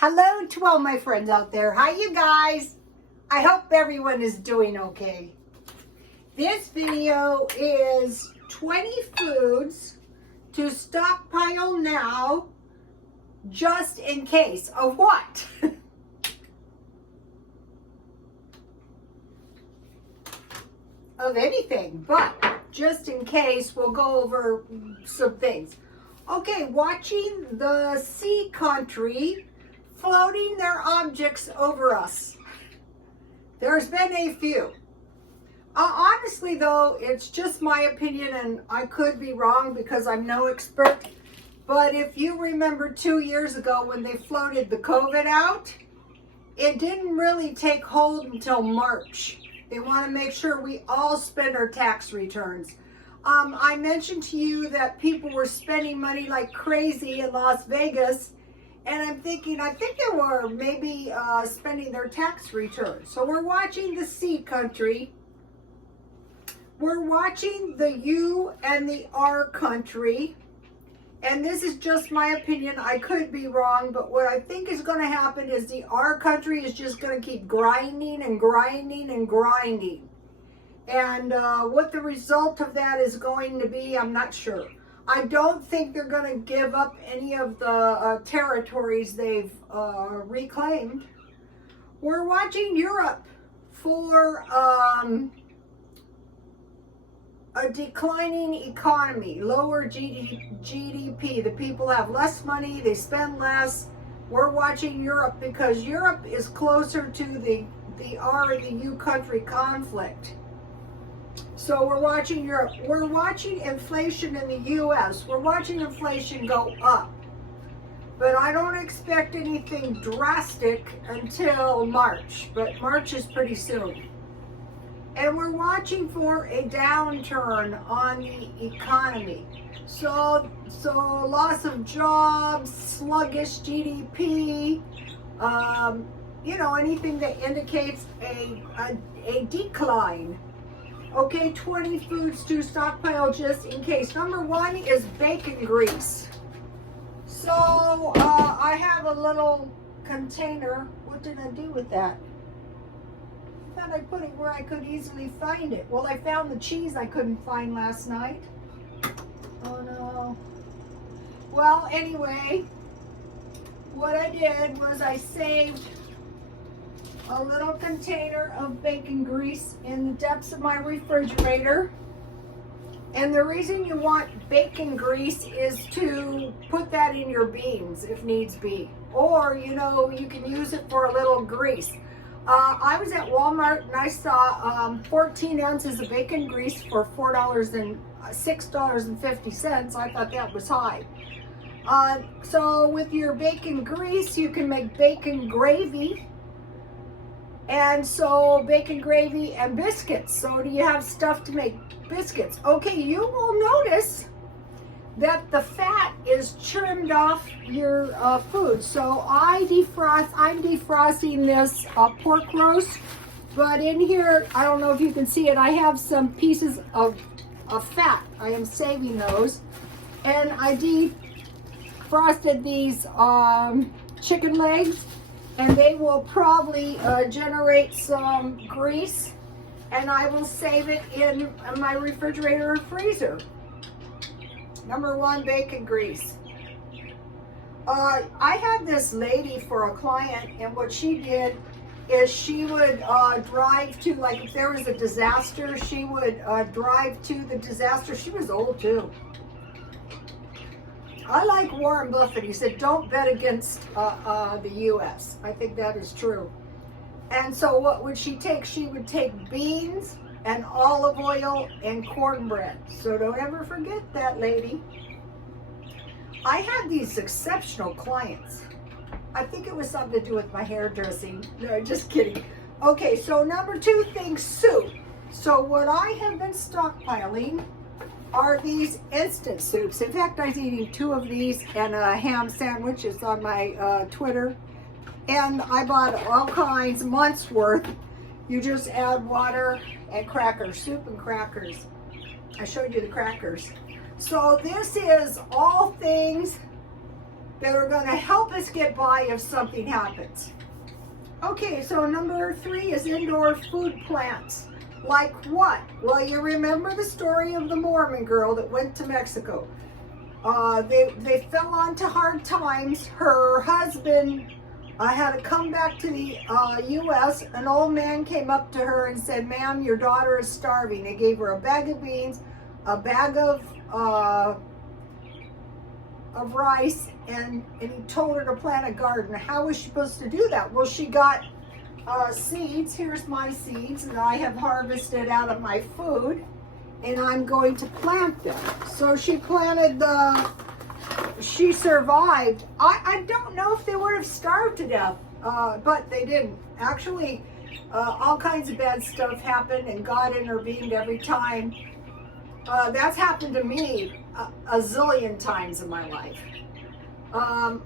Hello to all my friends out there. Hi, you guys. I hope everyone is doing okay. This video is 20 foods to stockpile now, just in case of what? Of anything, but just in case, we'll go over some things. Okay, watching the sea country floating their objects over us. There's been a few. Honestly though, it's just my opinion and I could be wrong because I'm no expert. But if you remember 2 years ago when they floated the COVID out, it didn't really take hold until March. They want to make sure we all spend our tax returns. I mentioned to you that people were spending money like crazy in Las Vegas. And I'm thinking, I think they were maybe spending their tax returns. So we're watching the sea country. We're watching the U and the R country. And this is just my opinion. I could be wrong. But what I think is going to happen is the R country is just going to keep grinding and grinding and grinding. And what the result of that is going to be, I'm not sure. I don't think they're going to give up any of the territories they've reclaimed. We're watching Europe for a declining economy, lower GDP. The people have less money, they spend less. We're watching Europe because Europe is closer to the R and the U country conflict. So we're watching Europe. We're watching inflation in the U.S. We're watching inflation go up. But I don't expect anything drastic until March. But March is pretty soon. And we're watching for a downturn on the economy. So loss of jobs, sluggish GDP, anything that indicates a decline. Okay, 20 foods to stockpile just in case. Number one is bacon grease. So I have a little container. What did I do with that? I thought I put it where I could easily find it. Well, I found the cheese I couldn't find last night. Oh no. Well, anyway, what I did was I saved a little container of bacon grease in the depths of my refrigerator. And the reason you want bacon grease is to put that in your beans if needs be. Or, you can use it for a little grease. I was at Walmart and I saw 14 ounces of bacon grease for $6.50. I thought that was high. So with your bacon grease, you can make bacon gravy. And so bacon gravy and biscuits. So do you have stuff to make biscuits? Okay, you will notice that the fat is trimmed off your food. So I'm defrosting this pork roast. But in here, I don't know if you can see it, I have some pieces of fat. I am saving those. And I defrosted these chicken legs. And they will probably generate some grease, and I will save it in my refrigerator or freezer. Number one, bacon grease. I had this lady for a client, and what she did is she would drive to, like if there was a disaster, she would drive to the disaster. She was old too. I like Warren Buffett. He said, don't bet against the U.S. I think that is true. And so what would she take? She would take beans and olive oil and cornbread. So don't ever forget that, lady. I had these exceptional clients. I think it was something to do with my hairdressing. No, just kidding. Okay, so number two thing, soup. So what I have been stockpiling are these instant soups. In fact, I was eating 2 of these and a ham sandwich. It's on my Twitter. And I bought all kinds, months worth. You just add water and crackers, soup and crackers. I showed you the crackers. So this is all things that are going to help us get by if something happens. Okay, so number 3 is indoor food plants. Like what? Well, you remember the story of the Mormon girl that went to Mexico. They fell onto hard times. Her husband had to come back to the U.S. An old man came up to her and said, "Ma'am, your daughter is starving." They gave her a bag of beans, a bag of rice, and he told her to plant a garden. How was she supposed to do that? Well, she got seeds. Here's my seeds that I have harvested out of my food, and I'm going to plant them. So she planted she survived. I don't know if they would have starved to death, but they didn't. Actually, all kinds of bad stuff happened, and God intervened every time. That's happened to me a zillion times in my life.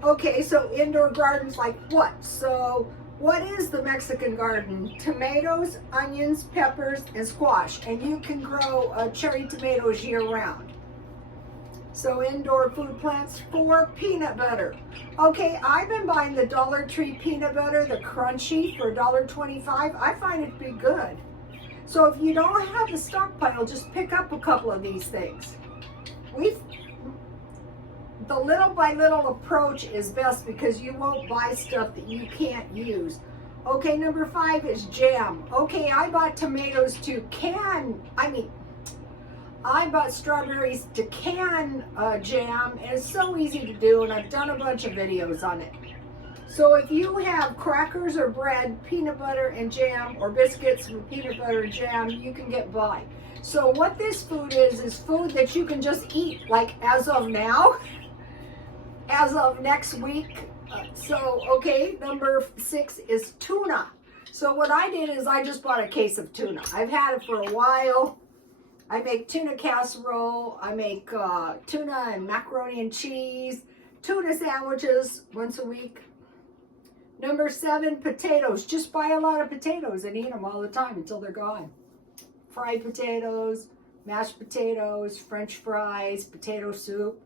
Okay, so indoor gardens like what? So what is the Mexican garden? Tomatoes, onions, peppers, and squash. And you can grow cherry tomatoes year-round. So indoor food plants. For peanut butter. Okay, I've been buying the Dollar Tree peanut butter, the crunchy, for $1.25. I find it to be good. So if you don't have the stockpile, just pick up a couple of these things. The little by little approach is best because you won't buy stuff that you can't use. Okay, number 5 is jam. Okay, I bought tomatoes to can. I bought strawberries to can jam, and it's so easy to do, and I've done a bunch of videos on it. So if you have crackers or bread, peanut butter and jam, or biscuits with peanut butter and jam, you can get by. So what this food is food that you can just eat, like as of now, as of next week. Okay, number 6 is tuna. So what I did is I just bought a case of tuna. I've had it for a while. I make tuna casserole. I make tuna and macaroni and cheese, tuna sandwiches once a week. Number 7, potatoes. Just buy a lot of potatoes and eat them all the time until they're gone. Fried potatoes, mashed potatoes, French fries, potato soup.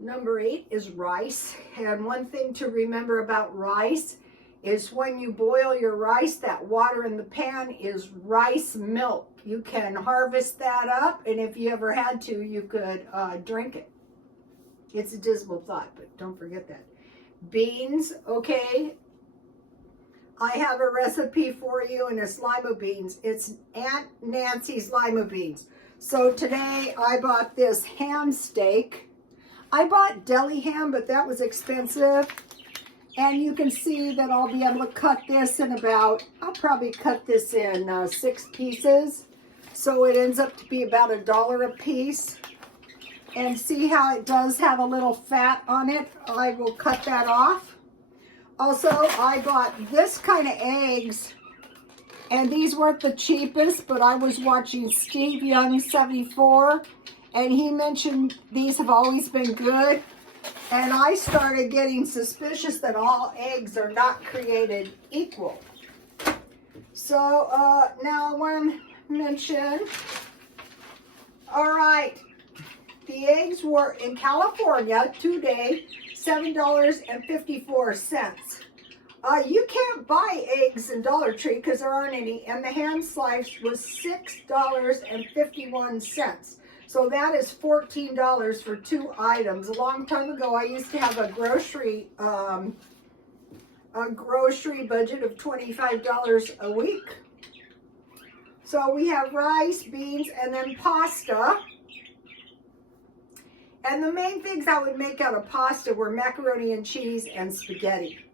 Number 8 is rice. And one thing to remember about rice is when you boil your rice, that water in the pan is rice milk. You can harvest that up, and if you ever had to, you could drink it. It's a dismal thought, but don't forget that. Beans, okay. I have a recipe for you, and it's lima beans. It's Aunt Nancy's lima beans. So today I bought this ham steak. I bought deli ham, but that was expensive. And you can see that I'll be able to cut this in I'll probably cut this in 6 pieces. So it ends up to be about $1 a piece. And see how it does have a little fat on it? I will cut that off. Also, I bought this kind of eggs. And these weren't the cheapest, but I was watching Steve Young 74. And he mentioned these have always been good. And I started getting suspicious that all eggs are not created equal. So now I want to mention, all right, the eggs were in California today, $7.54. You can't buy eggs in Dollar Tree because there aren't any, and the ham slice was $6.51. So that is $14 for 2 items. A long time ago, I used to have a grocery budget of $25 a week. So we have rice, beans, and then pasta. And the main things I would make out of pasta were macaroni and cheese and spaghetti.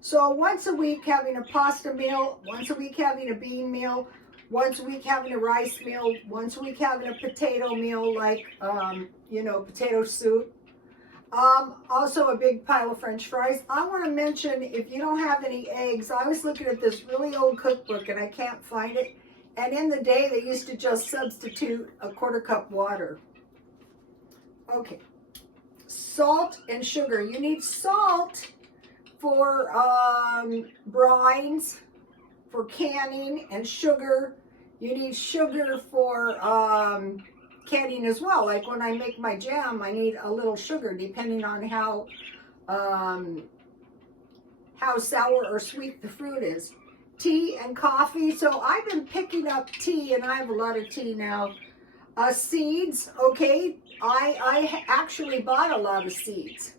So once a week having a pasta meal, once a week having a bean meal, once a week having a rice meal, once a week having a potato meal like, potato soup. Also a big pile of French fries. I want to mention, if you don't have any eggs, I was looking at this really old cookbook and I can't find it. And in the day, they used to just substitute a 1/4 cup water. Okay. Salt and sugar. You need salt for brines, for canning, and sugar. You need sugar for canning as well. Like when I make my jam, I need a little sugar depending on how sour or sweet the fruit is. Tea and coffee. So I've been picking up tea, and I have a lot of tea now. Seeds, okay. I actually bought a lot of seeds.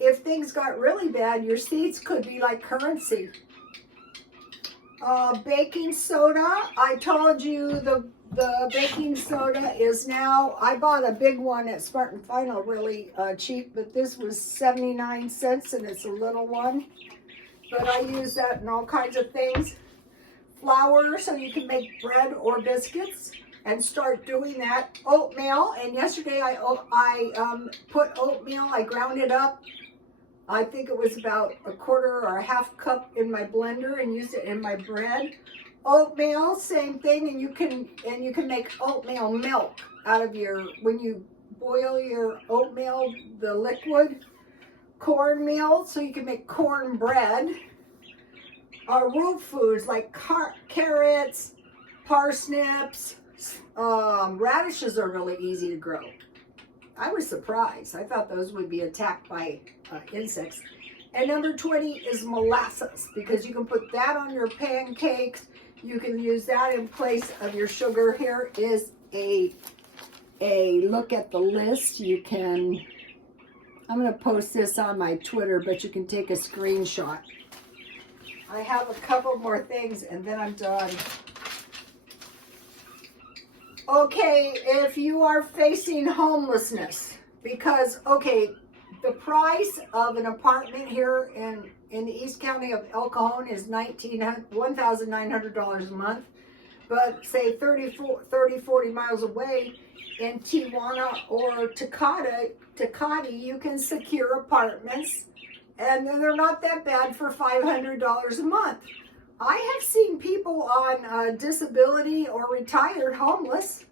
If things got really bad, your seeds could be like currency. Baking soda, I told you the baking soda is now, I bought a big one at Smart and Final really cheap, but this was 79 cents and it's a little one. But I use that in all kinds of things. Flour, so you can make bread or biscuits and start doing that. Oatmeal, and yesterday I put oatmeal, I ground it up. I think it was about a quarter or a half cup in my blender and used it in my bread. Oatmeal, same thing, and you can make oatmeal milk out of when you boil your oatmeal, the liquid. Cornmeal, so you can make corn bread. Root foods like carrots, parsnips, radishes are really easy to grow. I was surprised. I thought those would be attacked by insects. And number 20 is molasses, because you can put that on your pancakes. You can use that in place of your sugar. Here is a look at the list. I'm going to post this on my Twitter, but you can take a screenshot. I have a couple more things and then I'm done. Okay, if you are facing homelessness, because, okay, the price of an apartment here in the East County of El Cajon is $1,900 a month. But say 30, 40 miles away in Tijuana or Tecate, you can secure apartments, and they're not that bad for $500 a month. I have seen people on disability or retired homeless.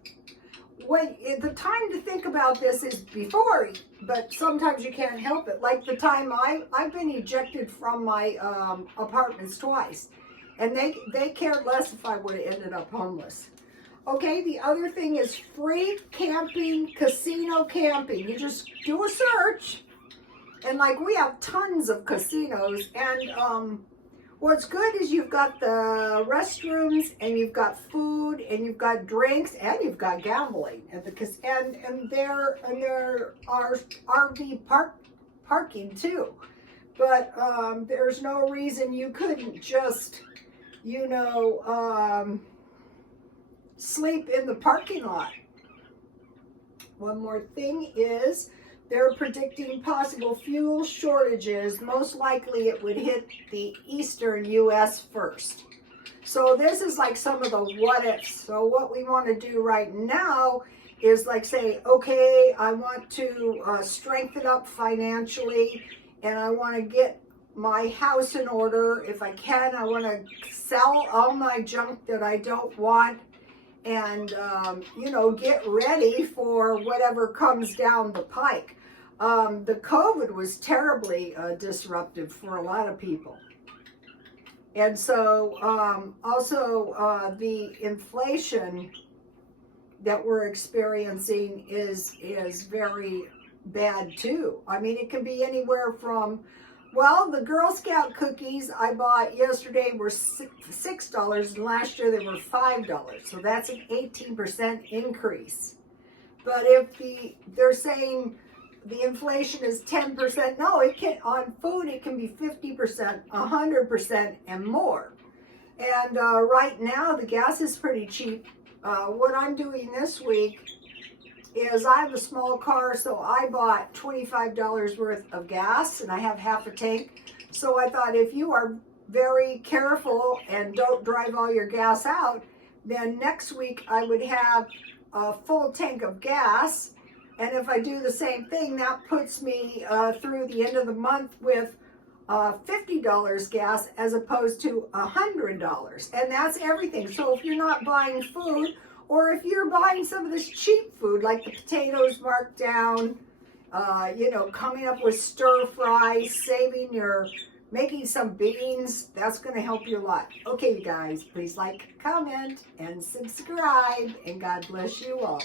The time to think about this is before, but sometimes you can't help it. Like the time I've been ejected from my apartments twice, and they cared less if I would have ended up homeless. Okay, the other thing is free camping, casino camping. You just do a search, and like we have tons of casinos, and what's good is you've got the restrooms, and you've got food, and you've got drinks, and you've got gambling at the and there are RV parking too. But there's no reason you couldn't just, sleep in the parking lot. One more thing is they're predicting possible fuel shortages. Most likely it would hit the eastern U.S. first. So this is like some of the what ifs. So what we want to do right now is like say, okay, I want to strengthen up financially, and I want to get my house in order. If I can, I want to sell all my junk that I don't want, and get ready for whatever comes down the pike. The COVID was terribly disruptive for a lot of people. And so also the inflation that we're experiencing is very bad too. I mean, it can be anywhere from, well, the Girl Scout cookies I bought yesterday were $6, and last year they were $5. So that's an 18% increase. But if they're saying the inflation is 10%, no, it can, on food it can be 50%, 100%, and more. And right now the gas is pretty cheap. What I'm doing this week is I have a small car, so I bought $25 worth of gas, and I have half a tank. So I thought if you are very careful and don't drive all your gas out, then next week I would have a full tank of gas. And if I do the same thing, that puts me through the end of the month with $50 gas as opposed to $100. And that's everything. So if you're not buying food, or if you're buying some of this cheap food, like the potatoes marked down, coming up with stir fry, saving your making some beans. That's going to help you a lot. Okay, you guys, please like, comment, and subscribe. And God bless you all.